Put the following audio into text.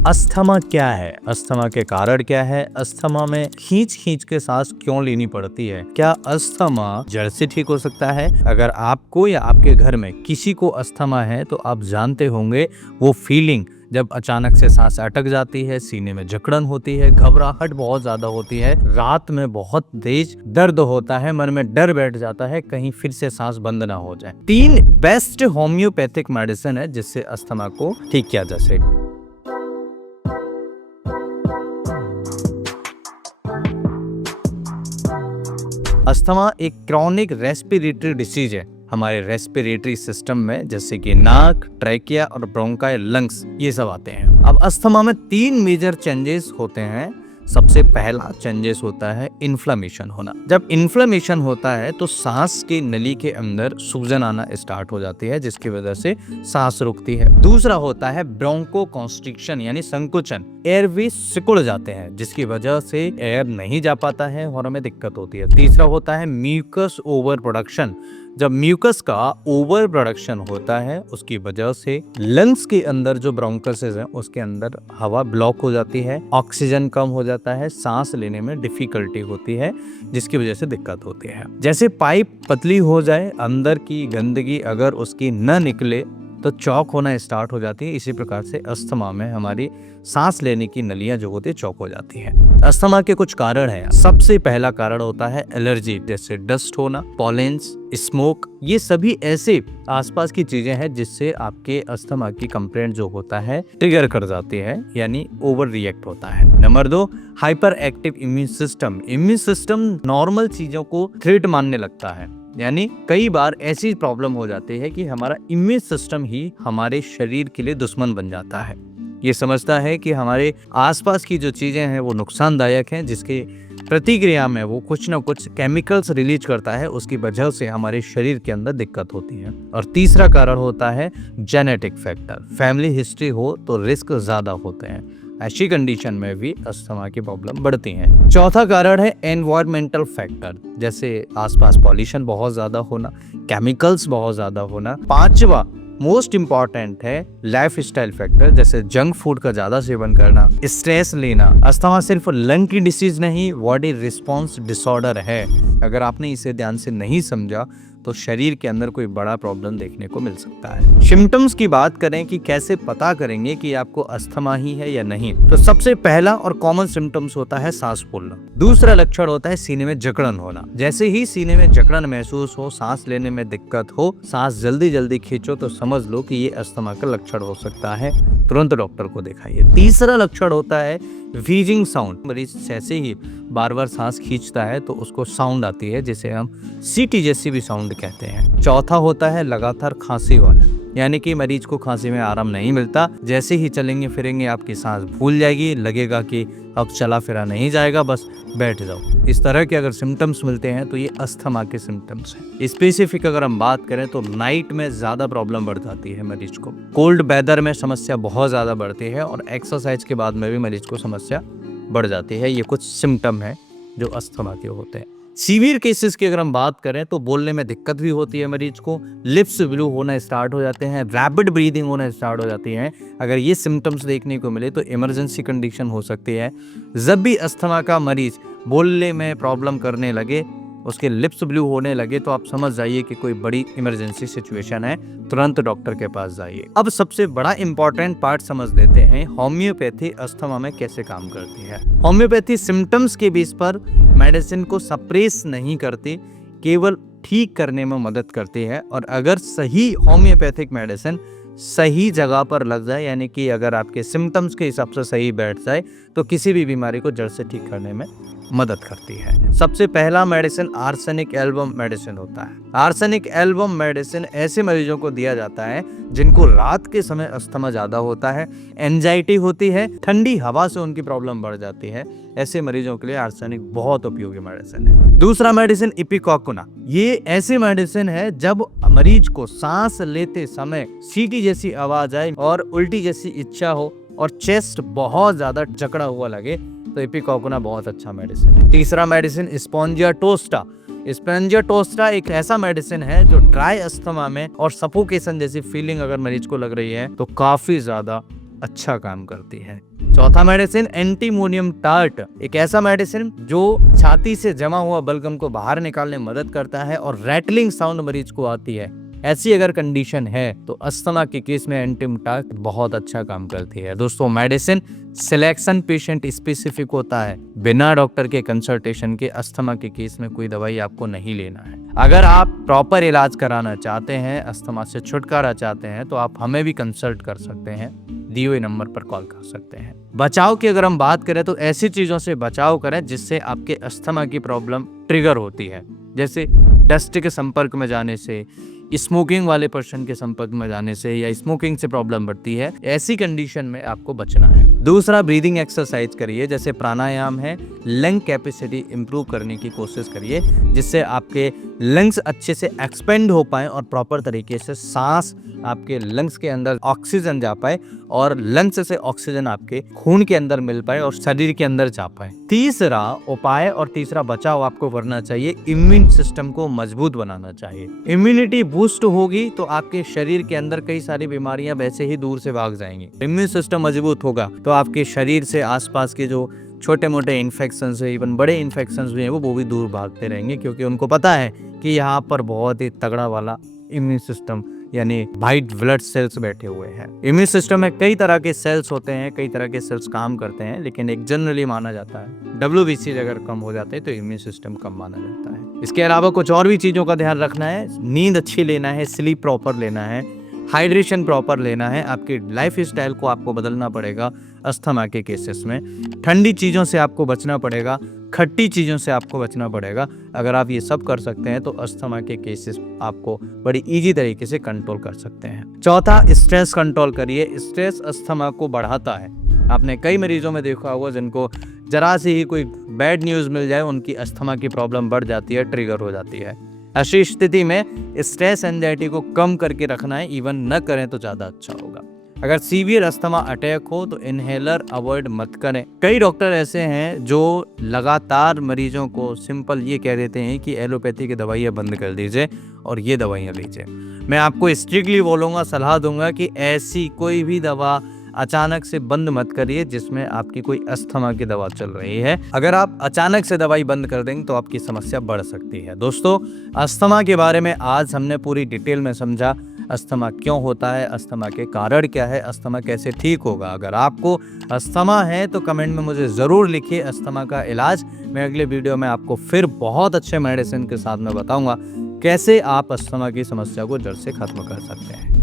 Asthma क्या है? Asthma के कारण क्या है? अस्थमा में खींच के सांस क्यों लेनी पड़ती है? क्या अस्थमा जड़ से ठीक हो सकता है? अगर आपको या आपके घर में किसी को अस्थमा है तो आप जानते होंगे वो फीलिंग जब अचानक से सांस अटक जाती है, सीने में जकड़न होती है, घबराहट बहुत ज्यादा होती है, रात में बहुत तेज दर्द होता है, मन में डर बैठ जाता है कहीं फिर से सांस बंद ना हो जाए। 3 बेस्ट होम्योपैथिक मेडिसिन है जिससे अस्थमा को ठीक किया जा सके। अस्थमा एक क्रॉनिक रेस्पिरेटरी डिसीज है हमारे रेस्पिरेटरी सिस्टम में, जैसे कि नाक, ट्रैकिया और ब्रोंकाई, लंग्स, ये सब आते हैं। अब अस्थमा में 3 मेजर चेंजेस होते हैं। सबसे पहला चेंजेस होता है इन्फ्लेमेशन होना। जब इन्फ्लेमेशन होता है तो सांस की नली के अंदर सूजन आना स्टार्ट हो जाती है, जिसकी वजह से सांस रुकती है। दूसरा होता है ब्रोंको कॉन्स्ट्रिक्शन यानी संकुचन, एयरवे सिकुड़ जाते हैं जिसकी वजह से एयर नहीं जा पाता है और हमें दिक्कत होती है। तीसरा होता है म्यूकस ओवर प्रोडक्शन। जब म्यूकस का ओवर प्रोडक्शन होता है उसकी वजह से लंग्स के अंदर जो ब्रोंकसेस है उसके अंदर हवा ब्लॉक हो जाती है, ऑक्सीजन कम हो जाता है, सांस लेने में डिफिकल्टी होती है जिसकी वजह से दिक्कत होती है। जैसे पाइप पतली हो जाए, अंदर की गंदगी अगर उसकी न निकले तो चौक होना स्टार्ट हो जाती है। इसी प्रकार से अस्थमा में हमारी सांस लेने की नलियां जो होती है चौक हो जाती है। अस्थमा के कुछ कारण हैं। सबसे पहला कारण होता है एलर्जी, जैसे डस्ट होना, पॉलेंस, स्मोक, ये सभी ऐसे आसपास की चीजें हैं जिससे आपके अस्थमा की कंप्लेंट जो होता है ट्रिगर कर जाती है, यानी ओवर रिएक्ट होता है। Number 2, hyper active immune system. Immune system normal चीजों को थ्रेट मानने लगता है, यानी कई बार ऐसी प्रॉब्लम हो जाती है कि हमारा इम्यून सिस्टम ही हमारे शरीर के लिए दुश्मन बन जाता है। ये समझता है कि हमारे आसपास की जो चीजें हैं वो नुकसानदायक हैं, जिसके प्रतिक्रिया में वो कुछ ना कुछ केमिकल्स रिलीज करता है, उसकी वजह से हमारे शरीर के अंदर दिक्कत होती है। और तीसरा कारण होता है जेनेटिक फैक्टर। फैमिली हिस्ट्री हो तो रिस्क ज्यादा होते हैं, ऐसी कंडीशन में भी अस्थमा की प्रॉब्लम बढ़ती है। चौथा कारण है एनवायरमेंटल फैक्टर, जैसे आसपास पॉल्यूशन बहुत ज्यादा होना, केमिकल्स बहुत ज्यादा होना। पांचवा मोस्ट इंपॉर्टेंट है लाइफस्टाइल फैक्टर, जैसे जंक फूड का ज्यादा सेवन करना, स्ट्रेस लेना। अस्थमा सिर्फ लंग की डिसीज नहीं, बॉडी रिस्पॉन्स डिसऑर्डर है। अगर आपने इसे ध्यान से नहीं समझा तो शरीर के अंदर कोई बड़ा प्रॉब्लम देखने को मिल सकता है। सिम्टम्स की बात करें कि कैसे पता करेंगे कि आपको अस्थमा ही है या नहीं, तो सबसे पहला और कॉमन सिम्टम्स होता है सांस फूलना। दूसरा लक्षण होता है सीने में जकड़न होना। जैसे ही सीने में जकड़न महसूस हो, सांस लेने में दिक्कत हो, सांस जल्दी जल्दी खींचो, तो समझ लो कि ये अस्थमा का लक्षण हो सकता है, तुरंत डॉक्टर को दिखाइए। तीसरा लक्षण होता है व्हीजिंग साउंड। मरीज जैसे ही बार बार सांस खींचता है तो उसको साउंड आती है, जिसे हम सीटी जैसी भी साउंड कहते हैं। चौथा होता है लगातार खांसी होना, यानी कि मरीज को खांसी में आराम नहीं मिलता। जैसे ही चलेंगे फिरेंगे आपकी सांस फूल जाएगी, लगेगा कि अब चला फिरा नहीं जाएगा, बस बैठ जाओ। इस तरह के अगर सिम्टम्स मिलते हैं तो ये अस्थमा के सिम्टम्स हैं। स्पेसिफिक अगर हम बात करें तो नाइट में ज्यादा प्रॉब्लम बढ़ जाती है मरीज को, कोल्ड वेदर में समस्या बहुत ज्यादा बढ़ती है, और एक्सरसाइज के बाद में भी मरीज को समस्या बढ़ जाती है। ये कुछ सिम्टम है जो अस्थमा के होते हैं। सीवियर केसेस की अगर हम बात करें तो बोलने में दिक्कत भी होती है मरीज को, लिप्स ब्लू होना स्टार्ट हो जाते हैं, रैपिड ब्रीदिंग होना स्टार्ट हो जाती है। अगर ये सिम्टम्स देखने को मिले तो इमरजेंसी कंडीशन हो सकती है। जब भी अस्थमा का मरीज बोलने में प्रॉब्लम करने लगे, उसके लिप्स ब्लू होने लगे, तो आप समझ जाइए कि कोई बड़ी इमरजेंसी सिचुएशन है, तुरंत डॉक्टर के पास जाइए। अब सबसे बड़ा इंपॉर्टेंट पार्ट समझ लेते हैं, होम्योपैथी अस्थमा में कैसे काम करती है। होम्योपैथी सिम्टम्स के बेस पर मेडिसिन को सप्रेस नहीं करती, केवल ठीक करने में मदद करती है। और अगर सही होम्योपैथिक मेडिसिन सही जगह पर लग जाए, यानी कि अगर आपके सिम्टम्स के हिसाब से सही बैठ जाए, तो किसी भी बीमारी को जड़ से ठीक करने में मदद करती है। सबसे पहला मेडिसिन आर्सेनिक एल्बम मेडिसिन होता है। आर्सेनिक एल्बम मेडिसिन ऐसे मरीजों को दिया जाता है जिनको रात के समय अस्थमा ज्यादा होता है, एंजाइटी होती है, ठंडी हवा से उनकी प्रॉब्लम बढ़ जाती है। ऐसे मरीजों के लिए आर्सेनिक बहुत उपयोगी मेडिसिन है। दूसरा मेडिसिन इपिकॉकुना। ये ऐसी मेडिसिन है जब मरीज को सांस लेते समय सीटी जैसी आवाज आए और उल्टी जैसी इच्छा हो और चेस्ट बहुत ज्यादा जकड़ा हुआ लगे, तो इपिकॉकुना बहुत अच्छा मेडिसिन है। तीसरा मेडिसिन स्पॉन्जिया टोस्टा। स्पॉन्जिया टोस्टा एक ऐसा मेडिसिन है जो ड्राई अस्थमा में और सफोकेशन जैसी फीलिंग अगर मरीज को लग रही है तो काफी ज्यादा अच्छा काम करती है। चौथा मेडिसिन एंटीमोनियम टार्ट, एक ऐसा मेडिसिन जो छाती से जमा हुआ बलगम को बाहर निकालने में मदद करता है और रैटलिंग साउंड मरीज को आती है। ऐसी अगर कंडीशन है तो अस्थमा के केस में एंटीमोनियम टार्ट बहुत अच्छा काम करती है। दोस्तों, मेडिसिन सिलेक्शन पेशेंट स्पेसिफिक होता है, बिना डॉक्टर के कंसल्टेशन के अस्थमा के केस में कोई दवाई आपको नहीं लेना है। अगर आप प्रॉपर इलाज कराना चाहते हैं, अस्थमा से छुटकारा चाहते हैं, तो आप हमें भी कंसल्ट कर सकते हैं, दिए हुए नंबर पर कॉल कर सकते हैं। बचाव की अगर हम बात करें तो ऐसी चीजों से बचाव करें जिससे आपके अस्थमा की प्रॉब्लम ट्रिगर होती है, जैसे डस्ट के संपर्क में जाने से, स्मोकिंग वाले पर्सन के संपर्क में जाने से, या स्मोकिंग से प्रॉब्लम बढ़ती है, ऐसी कंडीशन में आपको बचना है। दूसरा, ब्रीदिंग एक्सरसाइज करिए, जैसे प्राणायाम है। लंग कैपेसिटी इंप्रूव करने की कोशिश करिए जिससे आपके लंग्स अच्छे से एक्सपेंड हो पाए और प्रॉपर तरीके से सांस आपके लंग्स के अंदर ऑक्सीजन जा पाए और लंग्स से ऑक्सीजन आपके खून के अंदर मिल पाए और शरीर के अंदर जा पाए। तीसरा उपाय और तीसरा बचाव आपको करना चाहिए, इम्यून सिस्टम को मजबूत बनाना चाहिए। इम्यूनिटी बूस्ट होगी तो आपके शरीर के अंदर कई सारी बीमारियां वैसे ही दूर से भाग जाएंगी। इम्यून सिस्टम मजबूत होगा तो आपके शरीर से आसपास के जो छोटे मोटे इन्फेक्शन है, इवन बड़े इन्फेक्शन भी हैं, वो भी दूर भागते रहेंगे, क्योंकि उनको पता है कि यहाँ पर बहुत ही तगड़ा वाला इम्यून सिस्टम यानी वाइट ब्लड सेल्स बैठे हुए हैं। इम्यून सिस्टम में कई तरह के सेल्स होते हैं, कई तरह के सेल्स काम करते हैं, लेकिन एक जनरली माना जाता है WBC अगर कम हो जाते हैं तो इम्यून सिस्टम कम माना जाता है। इसके अलावा कुछ और भी चीज़ों का ध्यान रखना है, नींद अच्छी लेना है, स्लीप प्रॉपर लेना है, हाइड्रेशन प्रॉपर लेना है। आपकी लाइफ स्टाइल को आपको बदलना पड़ेगा अस्थमा के केसेस में। ठंडी चीज़ों से आपको बचना पड़ेगा, खट्टी चीज़ों से आपको बचना पड़ेगा। अगर आप ये सब कर सकते हैं तो अस्थमा के केसेस आपको बड़ी इजी तरीके से कंट्रोल कर सकते हैं। चौथा, स्ट्रेस कंट्रोल करिए। स्ट्रेस अस्थमा को बढ़ाता है। आपने कई मरीजों में देखा होगा जिनको जरा से ही कोई बैड न्यूज़ मिल जाए उनकी अस्थमा की प्रॉब्लम बढ़ जाती है, ट्रिगर हो जाती है। ऐसी स्थिति में स्ट्रेस एंजाइटी को कम करके रखना है, इवन न करें तो ज़्यादा अच्छा होगा। अगर सीवियर अस्थमा अटैक हो तो इनहेलर अवॉइड मत करें। कई डॉक्टर ऐसे हैं जो लगातार मरीजों को सिंपल ये कह देते हैं कि एलोपैथी की दवाइयाँ बंद कर दीजिए और ये दवाइयाँ लीजिए। मैं आपको स्ट्रिक्टली बोलूँगा, सलाह दूंगा कि ऐसी कोई भी दवा अचानक से बंद मत करिए जिसमें आपकी कोई अस्थमा की दवा चल रही है। अगर आप अचानक से दवाई बंद कर देंगे तो आपकी समस्या बढ़ सकती है। दोस्तों, अस्थमा के बारे में आज हमने पूरी डिटेल में समझा। अस्थमा क्यों होता है, अस्थमा के कारण क्या है, अस्थमा कैसे ठीक होगा। अगर आपको अस्थमा है तो कमेंट में मुझे ज़रूर लिखिए अस्थमा का इलाज। मैं अगले वीडियो में आपको फिर बहुत अच्छे मेडिसिन के साथ में बताऊंगा कैसे आप अस्थमा की समस्या को जड़ से खत्म कर सकते हैं।